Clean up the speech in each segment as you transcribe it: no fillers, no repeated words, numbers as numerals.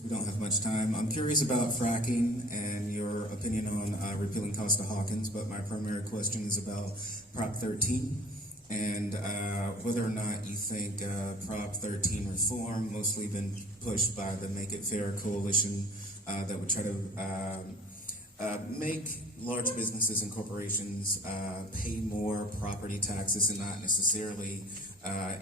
We don't have much time. I'm curious about fracking and your opinion on repealing Costa-Hawkins, but my primary question is about Prop 13 and whether or not you think Prop 13 reform, mostly been pushed by the Make It Fair coalition that would try to make large businesses and corporations pay more property taxes and not necessarily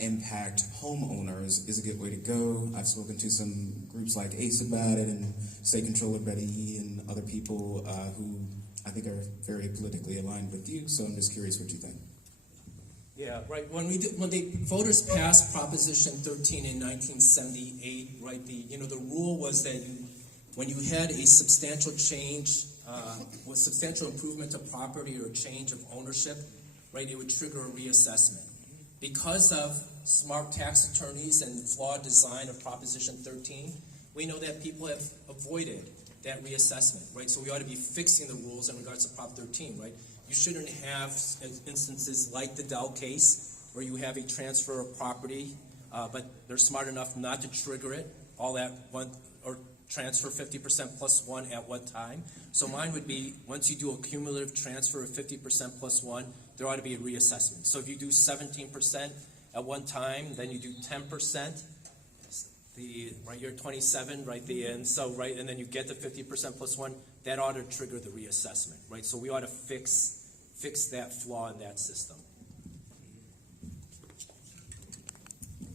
impact homeowners, is a good way to go. I've spoken to some groups like ACE about it, and State Controller Betty Yee and other people who I think are very politically aligned with you, so I'm just curious what you think. Yeah, right. When the voters passed Proposition 13 in 1978, right, the rule was that when you had a substantial change, with substantial improvement to property or change of ownership, right, it would trigger a reassessment. Because of smart tax attorneys and the flawed design of Proposition 13, we know that people have avoided that reassessment, right? So we ought to be fixing the rules in regards to Prop 13, right? You shouldn't have instances like the Dell case where you have a transfer of property, but they're smart enough not to trigger it all at one, or transfer 50% plus one at one time. So mine would be, once you do a cumulative transfer of 50% plus one, there ought to be a reassessment. So if you do 17% at one time, then you do 10%, you're 27, right? And then you get the 50% plus one, that ought to trigger the reassessment, right? So we ought to fix that flaw in that system.